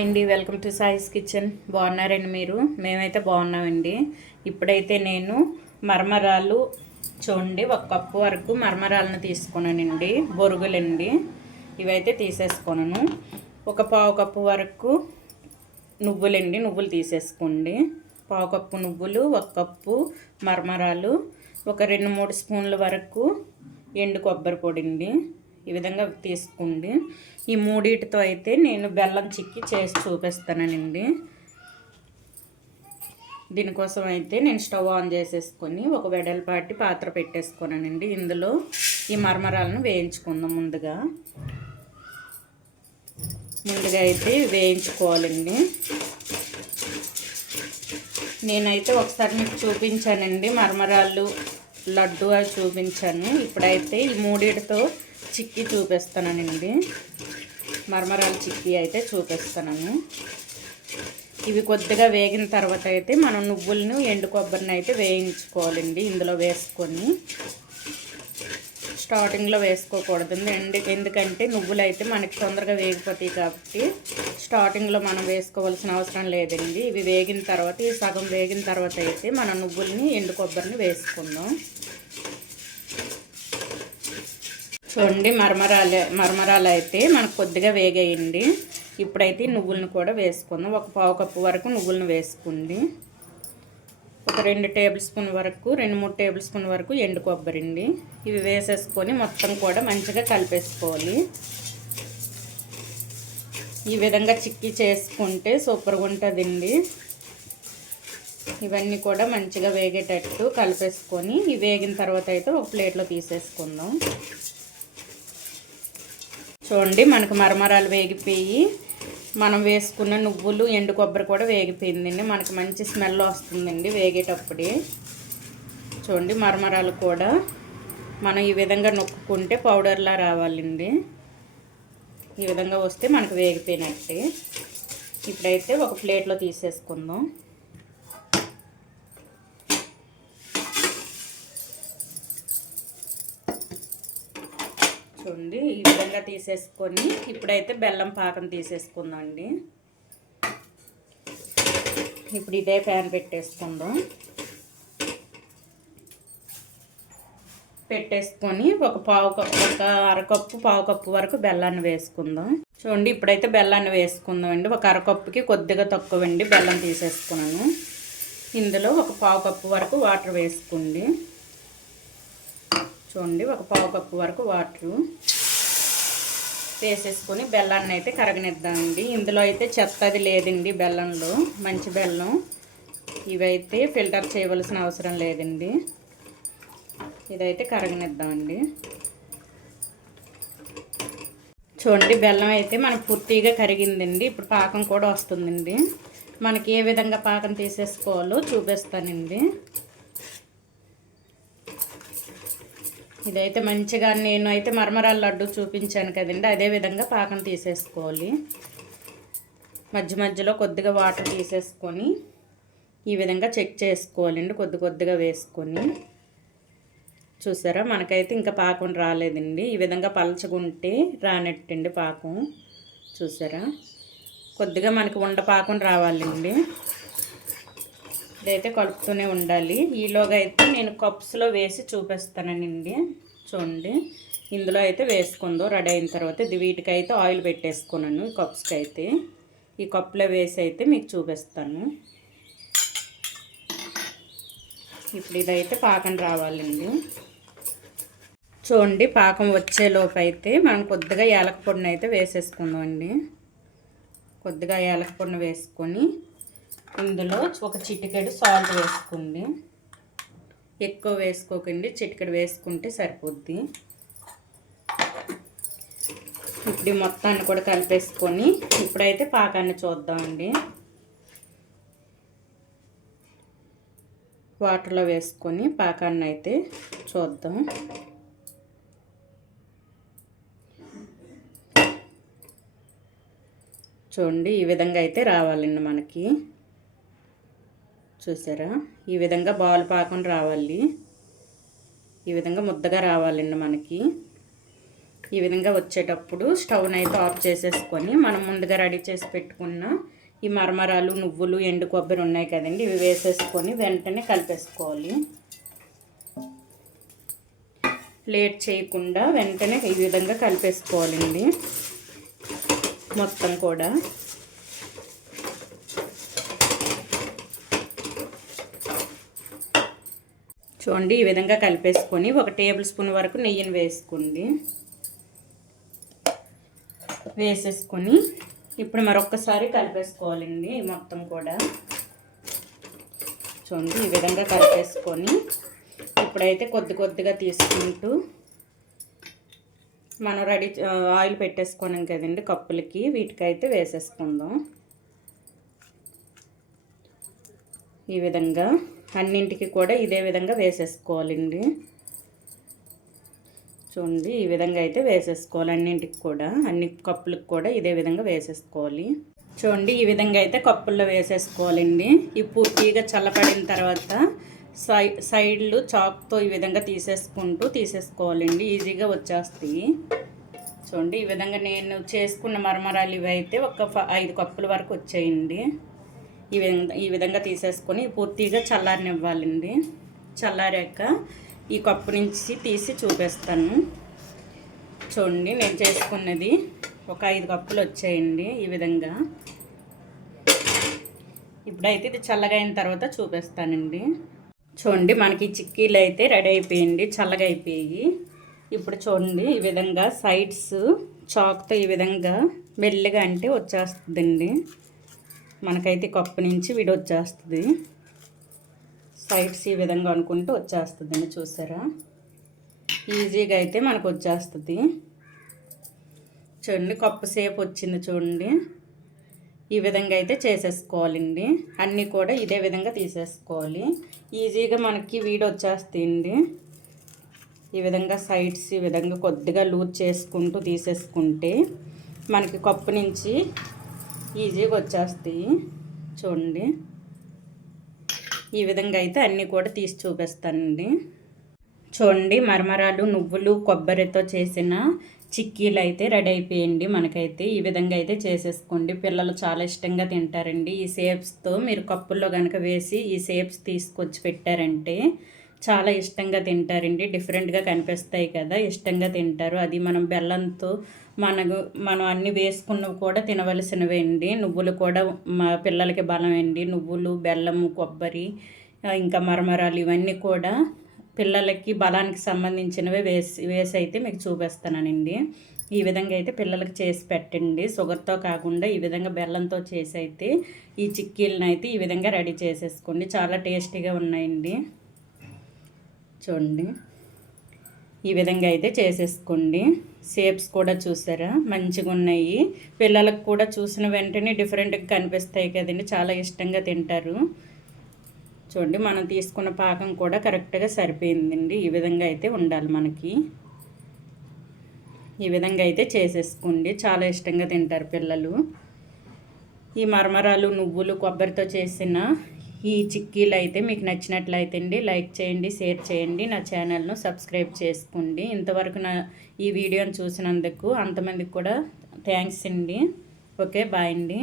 Hi అండి, welcome to సాయిస్ kitchen. బాగున్నారండి మీరు? మేమైతే బాగున్నామండి. ఇప్పుడైతే నేను మరమరాలు చూడండి, 1 కప్పు వరకు మరమరాలను తీసుకున్నానండి. బొరుగులండి, ఇవైతే తీసేసుకున్నాను. 1/4 కప్పు వరకు నువ్వులండి, నువ్వులు తీసేసుకోండి. 1/4 కప్పు నువ్వులు, 1 కప్పు మరమరాలు, ఒక 2-3 స్పూన్ల వరకు ఎండు కొబ్బరి పొడి అండి. ఈ విధంగా తీసుకోండి. ఈ మూడిటితో అయితే నేను బెల్లం చిక్కి చేసి చూపిస్తానండి. దీనికోసం అయితే నేను స్టవ్ ఆన్ చేసేసుకొని ఒక వెడల్పాటి పాత్ర పెట్టేసుకున్నానండి. ఇందులో ఈ మరమరాలను వేయించుకుందాం. ముందుగా అయితే వేయించుకోవాలండి. నేనైతే ఒకసారి మీకు చూపించానండి, మరమరాలు లడ్డు అవి చూపించాను. ఇప్పుడైతే ఈ మూడిటితో చిక్కీ చూపిస్తానండి. మరమరాలు చిక్కీ అయితే చూపిస్తాను. ఇవి కొద్దిగా వేగిన తర్వాత అయితే మనం నువ్వులను ఎండు కొబ్బరిని అయితే వేయించుకోవాలండి. ఇందులో వేసుకొని స్టార్టింగ్లో వేసుకోకూడదండి, ఎందుకంటే నువ్వులు అయితే మనకి తొందరగా వేగిపోతాయి కాబట్టి స్టార్టింగ్లో మనం వేసుకోవాల్సిన అవసరం లేదండి. ఇవి వేగిన తర్వాత, ఈ సగం వేగిన తర్వాత అయితే మనం నువ్వుల్ని ఎండు కొబ్బరిని వేసుకుందాం. చూడండి, మరమరాలు అయితే మనకు కొద్దిగా వేగేయండి. ఇప్పుడైతే నువ్వులను కూడా వేసుకుందాం. 1/4 కప్పు వరకు నువ్వులను వేసుకోండి. ఒక 2 టేబుల్ స్పూన్ వరకు, 2-3 టేబుల్ స్పూన్ వరకు ఎండు కొబ్బరి అండి. ఇవి వేసేసుకొని మొత్తం కూడా మంచిగా కలిపేసుకోవాలి. ఈ విధంగా చిక్కీ చేసుకుంటే సూపర్గా ఉంటుందండి. ఇవన్నీ కూడా మంచిగా వేగేటట్టు కలిపేసుకొని ఈ వేగిన తర్వాత అయితే ఒక ప్లేట్లో తీసేసుకుందాం. చూడండి, మనకు మరమరాలు వేగిపోయి మనం వేసుకున్న నువ్వులు ఎండు కొబ్బరి కూడా వేగిపోయిందండి. మనకి మంచి స్మెల్ వస్తుందండి వేగేటప్పుడే. చూడండి, మరమరాలు కూడా మనం ఈ విధంగా నొక్కుకుంటే పౌడర్లా రావాలండి. ఈ విధంగా వస్తే మనకు వేగిపోయినట్టే. ఇప్పుడైతే ఒక ప్లేట్లో తీసేసుకుందాం. చూడండి, ఈ విధంగా తీసేసుకొని ఇప్పుడైతే బెల్లం పాకం తీసేసుకుందాం అండి. ఇప్పుడు ఇదే ప్యాన్ పెట్టేసుకుందాం. పెట్టేసుకొని ఒక అరకప్పు, 1/4 కప్పు వరకు బెల్లాన్ని వేసుకుందాం. చూడండి, ఇప్పుడైతే బెల్లాన్ని వేసుకుందాం అండి. ఒక అరకప్పుకి కొద్దిగా తక్కువ అండి బెల్లం తీసేసుకున్నాను. ఇందులో ఒక 1/4 కప్పు వరకు వాటర్ వేసుకోండి. చూడండి, ఒక 1/4 కప్పు వరకు వాటరు వేసేసుకొని బెల్లాన్ని అయితే కరగనిద్దామండి. ఇందులో అయితే చెత్తది లేదండి, బెల్లంలో మంచి బెల్లం. ఇవైతే ఫిల్టర్ చేయవలసిన అవసరం లేదండి. ఇదైతే కరగనిద్దామండి. చూడండి, బెల్లం అయితే మనకు పూర్తిగా కరిగిందండి. ఇప్పుడు పాకం కూడా వస్తుందండి. మనకి ఏ విధంగా పాకం తీసేసుకోవాలో చూపిస్తానండి. ఇదైతే మంచిగా నేను అయితే మరమరాల లడ్డు చూపించాను కదండి, అదే విధంగా పాకం తీసేసుకోవాలి. మధ్య మధ్యలో కొద్దిగా వాటర్ తీసేసుకొని ఈ విధంగా చెక్ చేసుకోవాలండి, కొద్దిగా వేసుకొని. చూసారా, మనకైతే ఇంకా పాకం రాలేదండి. ఈ విధంగా పలచగుంటే రానట్టండి పాకం. చూసారా, కొద్దిగా మనకి పాకం రావాలండి. ఇదైతే కలుపుతూనే ఉండాలి. ఈలోగా అయితే నేను కప్స్లో వేసి చూపిస్తానండి. చూడండి, ఇందులో అయితే వేసుకుందో రెడీ అయిన తర్వాత వీటికైతే ఆయిల్ పెట్టేసుకున్నాను. ఈ కప్స్కి అయితే ఈ కప్లో వేసి అయితే మీకు చూపిస్తాను. ఇప్పుడు ఇదైతే పాకం రావాలండి. చూడండి, పాకం వచ్చేలోపు అయితే మనం కొద్దిగా యాలక పొడిని అయితే వేసేసుకుందాం అండి. కొద్దిగా యాలక పొడిని వేసుకొని ఇందులో ఒక చిటికెడు సాల్ట్ వేసుకోండి. ఎక్కువ వేసుకోకండి, చిటికెడు వేసుకుంటే సరిపోద్ది. ఇప్పుడు మొత్తాన్ని కూడా కలిపేసుకొని ఇప్పుడైతే పాకాన్ని చూద్దామండి. వాటర్లో వేసుకొని పాకాన్ని అయితే చూద్దాం. చూడండి, ఈ విధంగా అయితే రావాలండి మనకి. చూసారా, ఈ విధంగా బాల్ పాకం రావాలి. ఈ విధంగా ముద్దగా రావాలండి మనకి. ఈ విధంగా వచ్చేటప్పుడు స్టవ్ని అయితే ఆఫ్ చేసేసుకొని మనం ముందుగా రెడీ చేసి పెట్టుకున్న ఈ మరమరాలు, నువ్వులు, ఎండు కొబ్బరి ఉన్నాయి కదండి, ఇవి వేసేసుకొని వెంటనే కలిపేసుకోవాలి. లేట్ చేయకుండా వెంటనే ఈ విధంగా కలిపేసుకోవాలండి మొత్తం కూడా. చూడండి, ఈ విధంగా కలిపేసుకొని 1 టేబుల్ స్పూన్ వరకు నెయ్యిని వేసుకోండి. వేసేసుకొని ఇప్పుడు మరొకసారి కలిపేసుకోవాలండి మొత్తం కూడా. చూడండి, ఈ విధంగా కలిపేసుకొని ఇప్పుడైతే కొద్దిగా తీసుకుంటూ మనం ఆయిల్ పెట్టేసుకున్నాం కదండి కప్పులకి, వీటికైతే వేసేసుకుందాం. ఈ విధంగా అన్నింటికి కూడా ఇదే విధంగా వేసేసుకోవాలండి. చూడండి, ఈ విధంగా అయితే వేసేసుకోవాలి అన్నింటికి కూడా, అన్ని కప్పులకు కూడా ఇదే విధంగా వేసేసుకోవాలి. చూడండి, ఈ విధంగా అయితే కప్పుల్లో వేసేసుకోవాలండి. ఈ పూర్తిగా చల్లపడిన తర్వాత సైడ్లు చాక్తో ఈ విధంగా తీసేసుకోవాలండి. ఈజీగా వచ్చేస్తాయి. చూడండి, ఈ విధంగా నేను చేసుకున్న మరమరాలు ఇవి అయితే ఒక 5 కప్పుల వరకు వచ్చాయండి. ఈ విధంగా తీసేసుకొని పూర్తిగా చల్లారనివ్వాలండి. చల్లారాక ఈ కప్పు నుంచి తీసి చూపిస్తాను. చూడండి, నేను చేసుకున్నది ఒక 5 కప్పులు వచ్చాయండి ఈ విధంగా. ఇప్పుడైతే ఇది చల్లగా అయిన తర్వాత చూపిస్తానండి. చూడండి, మనకి చిక్కీలు అయితే రెడీ అయిపోయింది, చల్లగా అయిపోయి. ఇప్పుడు చూడండి, ఈ విధంగా సైడ్స్ చాక్తో ఈ విధంగా మెల్లగా అంటే వచ్చేస్తుందండి. మనకైతే కప్పు నుంచి విడి వచ్చేస్తుంది. సైడ్స్ ఈ విధంగా అనుకుంటూ వచ్చేస్తుందండి. చూసారా, ఈజీగా అయితే మనకు వచ్చేస్తుంది. చూడండి, కప్పు సేపు వచ్చింది. చూడండి, ఈ విధంగా అయితే చేసేసుకోవాలండి. అన్నీ కూడా ఇదే విధంగా తీసేసుకోవాలి. ఈజీగా మనకి వీడి వచ్చేస్తాయండి. ఈ విధంగా సైడ్స్ ఈ విధంగా కొద్దిగా లూజ్ చేసుకుంటూ తీసేసుకుంటే మనకి కప్పు నుంచి ఈజీగా వచ్చేస్తాయి. చూడండి, ఈ విధంగా అయితే అన్నీ కూడా తీసి చూపిస్తానండి. చూడండి, మరమరాలు, నువ్వులు, కొబ్బరితో చేసిన చిక్కీలు అయితే రెడీ అయిపోయింది. మనకైతే ఈ విధంగా అయితే చేసేసుకోండి. పిల్లలు చాలా ఇష్టంగా తింటారండి. ఈ షేప్స్తో మీరు కప్పుల్లో కనుక వేసి ఈ షేప్స్ తీసుకొచ్చి పెట్టారంటే చాలా ఇష్టంగా తింటారండి. డిఫరెంట్గా కనిపిస్తాయి కదా, ఇష్టంగా తింటారు. అది మనం బెల్లంతో మనం అన్నీ వేసుకున్నవి కూడా తినవలసినవి అండి. నువ్వులు కూడా మా పిల్లలకి బలం అండి. నువ్వులు, బెల్లము, కొబ్బరి, ఇంకా మరమరాలు ఇవన్నీ కూడా పిల్లలకి బలానికి సంబంధించినవి వేసి అయితే మీకు చూపిస్తానండి. ఈ విధంగా అయితే పిల్లలకి చేసి పెట్టండి. షుగర్తో కాకుండా ఈ విధంగా బెల్లంతో చేసి అయితే ఈ చిక్కీలను అయితే ఈ విధంగా రెడీ చేసేసుకోండి. చాలా టేస్టీగా ఉన్నాయండి. చూడండి, ఈ విధంగా అయితే చేసేసుకోండి. షేప్స్ కూడా చూసారా, మంచిగా ఉన్నాయి. పిల్లలకు కూడా చూసిన వెంటనే డిఫరెంట్గా కనిపిస్తాయి కదండి, చాలా ఇష్టంగా తింటారు. చూడండి, మనం తీసుకున్న పాకం కూడా కరెక్ట్గా సరిపోయిందండి. ఈ విధంగా అయితే ఉండాలి మనకి. ఈ విధంగా అయితే చేసేసుకోండి, చాలా ఇష్టంగా తింటారు పిల్లలు. ఈ మరమరాలు, నువ్వులు, కొబ్బరితో చేసిన ఈ చిక్కీలు అయితే మీకు నచ్చినట్లయితే అండి లైక్ చేయండి, షేర్ చేయండి, నా ఛానల్ను సబ్స్క్రైబ్ చేసుకోండి. ఇంతవరకు ఈ వీడియోని చూసినందుకు అంతమందికి కూడా థ్యాంక్స్ అండి. ఓకే, బాయ్ అండి.